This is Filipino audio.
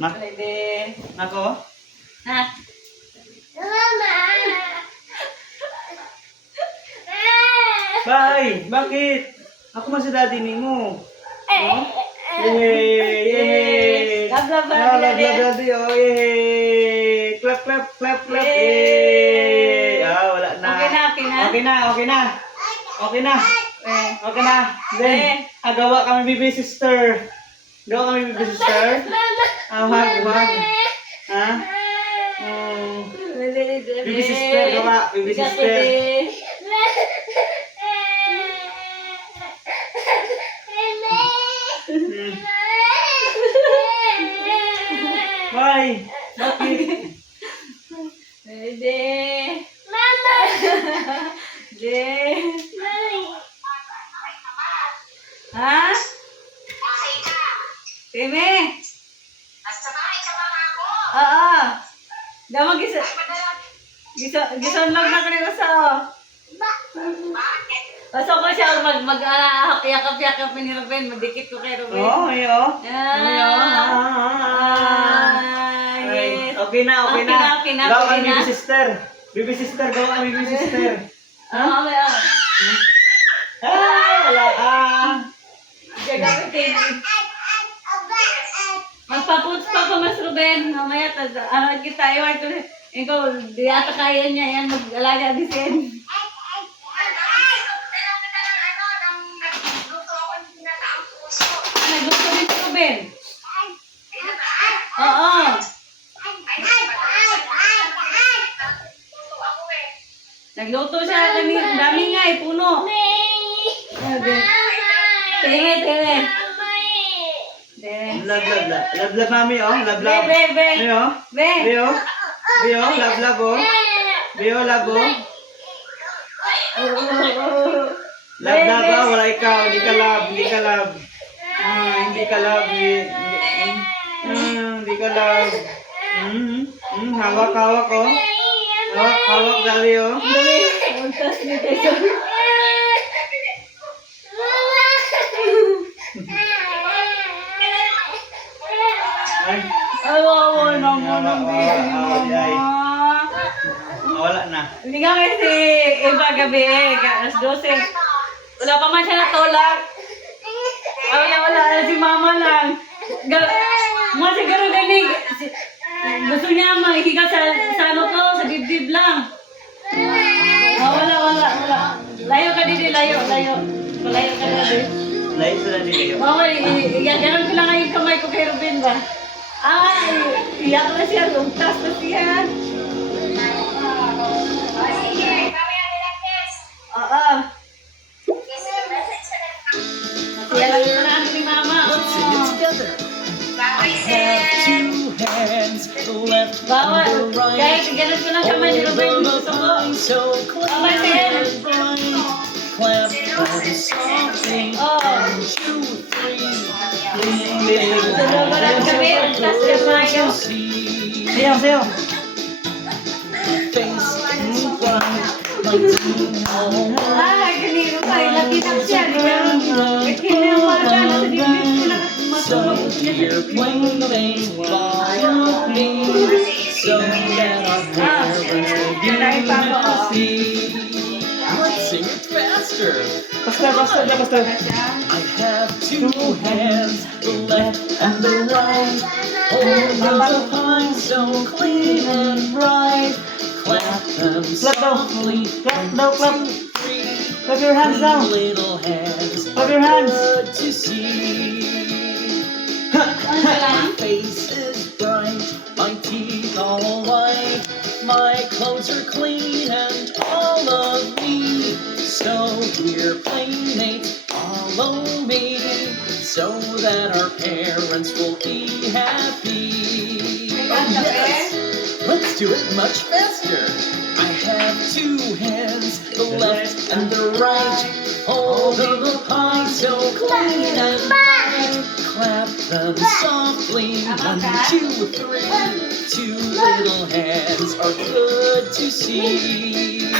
Nak? Pwede. Nako? Ha? Bay, bakit? Ako man si daddy ni mo. Oh? Yay! Yay! Love, love, Ah, love, love, love, daddy. Oh, yay! Clap, clap, clap, clap. Yay! Ah, wala na. Okay na, okay na. Okay na, okay na. Okay na. Okay na. Then, gawa kami baby sister. Gawa kami baby sister. Wag, wag. Ha? Baby sister, gawa. Baby sister. Why? Bakit? Pwede. Pwede. Ha? Teme? Oo. Daw gisunlog na kanila sa Paso ko siya mag-yakap-yakap ni Ruben, madikit ko kay Ruben. Oh, ayo. Yes. Okay na, okay na. Okay na, Gawa okay kami na. baby sister. Baby sister, gawa kami baby sister. Ah, okay. Wala Gagamitin. Magpapunts pa pa Mas Ruben. Mamaya, kita, iwan ko. Ikaw, di ata kaya niya yan mag-alaga di sin. Nagluto din si Ruben. Oo. Nagluto siya kanina. Dami nga eh, puno. Teme. Love, love, love. Love, love, mami, oh. Love, love. Be. Beo. Beo. Beo, love, love, oh. Beo, love, oh. Love, love, oh. Wala ikaw. Hindi ka love. Hindi ka love. Hindi ka love. Hindi ka love. Hawak, hawak, oh. Hawak, hawak, dali, oh. Untas ni Teso. Ay, Awawa naman ang baby ay. mama. Wala na. Hindi nga kasi iba gabi alas 12. Wala pa man siya natulak. Wala si mama lang. Mga siguro ganig. Gusto niya makikiga sa ano to, sa dibdib lang. Wala. Layo ka dito, layo. Malayo ka na dito. Layo sila nila. Mama, ganun ko lang yung kamay ko kay Ruben ba? Iyak na siya, lumtas na siya. Oo. Kaya lang ito na ni Mama. Sing it together. I have two hands, the left Bawal. and the right. Guys, ganun ko lang kamay ni Ruben. Gusto ko. So clean and bright. Clap and softly. Oh. 1, 2, 3. Sa loob lang kami, lumtas siya mayo. Sayaw, sayaw. Face bright, my team all Ganito pa. Latinap siya. Kinawagan na sa dibdib ko na so dear playmates follow me, so that our parents will be happy. Let's sing it faster. Basta. I have two hands, the left and the right. Hold the pie so clean and bright. Clap them softly. Clap daw, clap. 1, 2, 3. Clap your hands down. Little hands Clap your hands. good to see. My face is bright, my teeth all white, my clothes are clean and all of me. So dear playmates, follow me, so that our parents will be happy. Yes, let's do it much faster. I have two hands, the left and the right, holding the pie so clean and bright. Clap them softly, 1, 2, 3. Two little hands are good to see.